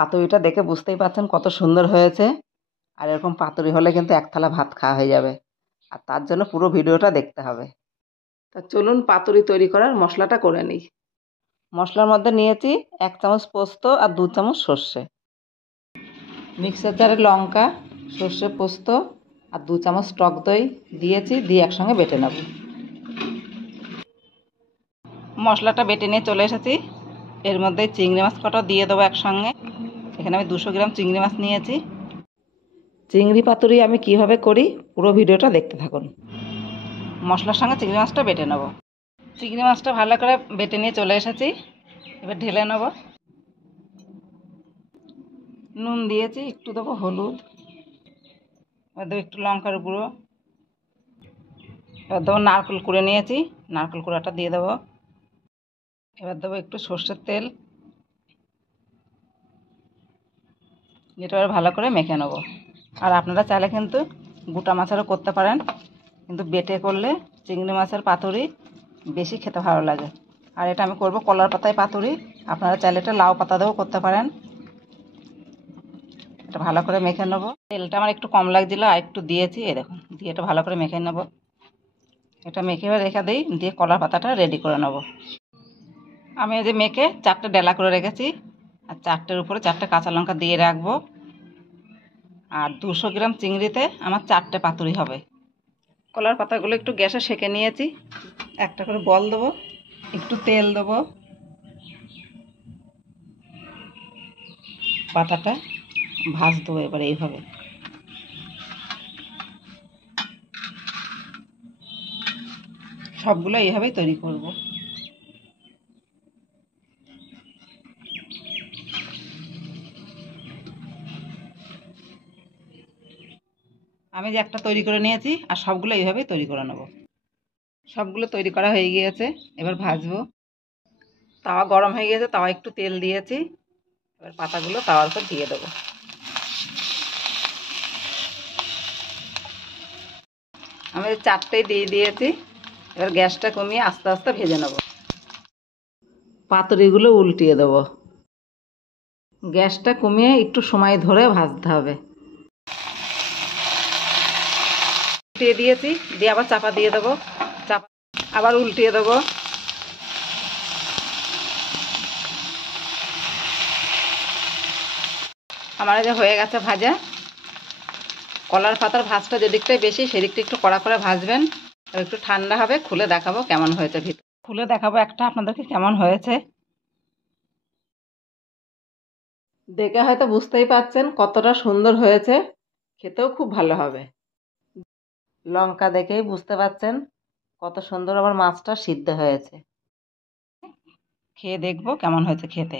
পাতুরিটা দেখে বুঝতেই পারছেন কত সুন্দর হয়েছে। আর এরকম পাতুরি হলে কিন্তু এক থালা ভাত খাওয়া হয়ে যাবে। আর তার জন্য পুরো ভিডিওটা দেখতে হবে। তা চলুন পাতুরি তৈরি করার মশলাটা করে নিই। মশলার মধ্যে নিয়েছি 1 চামচ পোস্ত আর 2 চামচ সর্ষে। মিক্সার জারে লঙ্কা, সর্ষে, পোস্ত আর 2 চামচ টক দই দিয়েছি, দিয়ে একসঙ্গে বেটে নেব। মশলাটা বেটে নিয়ে চলে এসেছি। এর মধ্যে চিংড়ি মাছ কটা দিয়ে দেবো একসঙ্গে। এখানে আমি 200 গ্রাম চিংড়ি মাছ নিয়েছি। চিংড়ি পাতুরি আমি কিভাবে করি পুরো ভিডিওটা দেখতে থাকুন। মশলার সঙ্গে চিংড়ি মাছটা বেটে নেব। চিংড়ি মাছটা ভালো করে বেটে নিয়ে চলে এসেছি। এবার ঢেলে নেব। নুন দিয়েছি, একটু দেবো হলুদ, এবার দেবো একটু লঙ্কার গুঁড়ো, এবার দেবো নারকেল কুড়ে নিয়েছি, নারকেল কুড়াটা দিয়ে দেবো। এবার দেবো একটু সর্ষের তেল, যেটা ভালো করে মেখে নেবো। আর আপনারা চাইলে কিন্তু গোটা মাছেরও করতে পারেন, কিন্তু বেটে করলে চিংড়ি মাছের পাতুরি বেশি খেতে ভালো লাগে। আর এটা আমি করব কলার পাতায় পাতুরি, আপনারা চাইলে এটা লাউ পাতা দিয়েও করতে পারেন। এটা ভালো করে মেখে নেবো। তেলটা আমার একটু কম লাগছিলো, আর একটু দিয়েছি, এই দেখুন, দিয়ে এটা ভালো করে মেখে নেব। এটা মেখে রেখে দিই, দিয়ে কলার পাতাটা রেডি করে নেব। আমি এই যে মেখে 4টে ডেলা করে রেখেছি, আর 4টের উপরে 4টে কাঁচা লঙ্কা দিয়ে রাখবো। আর 200 গ্রাম চিংড়িতে আমার 4টে পাতুরি হবে। কলার পাতাগুলো একটু গ্যাসে সেঁকে নিয়েছি। একটা করে বল দেবো, একটু তেল দেবো, পাতাটা ভাজ দেবো এবার এইভাবে। সবগুলো এইভাবেই তৈরি করব। আমি যে একটা তৈরি করে নিয়েছি, আর সবগুলো এইভাবেই তৈরি করে নেব। সবগুলো তৈরি করা হয়ে গিয়েছে, এবার ভাজবো। তাওয়া গরম হয়ে গিয়েছে, তাওয়া একটু তেল দিয়েছি, এবার পাতাগুলো তাওয়ার উপর দিয়ে দেবো। আমি 4টেই দিয়ে দিয়েছি, এবার গ্যাসটা কমিয়ে আস্তে আস্তে ভেজে নেব। পাতুরিগুলো উল্টিয়ে দেবো। গ্যাসটা কমিয়ে একটু সময় ধরে ভাজতে হবে। উল্টিয়ে দিয়েছি, দিয়ে আবার চাপা দিয়ে দেবো, চাপা আবার উল্টিয়ে দেবো। আমার এই যে হয়ে গেছে ভাজা। কলার পাতার ভাজটা যেদিকটাই বেশি সেদিকটা একটু কড়া করে ভাজবেন। আর একটু ঠান্ডা হবে, খুলে দেখাবো কেমন হয়েছে। ভিতরে খুলে দেখাবো একটা আপনাদেরকে কেমন হয়েছে। দেখে হয়তো বুঝতেই পারছেন কতটা সুন্দর হয়েছে, খেতেও খুব ভালো হবে। লঙ্কা দেখেই বুঝতে পারছেন কত সুন্দর আমার মাছটা সিদ্ধ হয়েছে। খেয়ে দেখবো কেমন হয়েছে খেতে।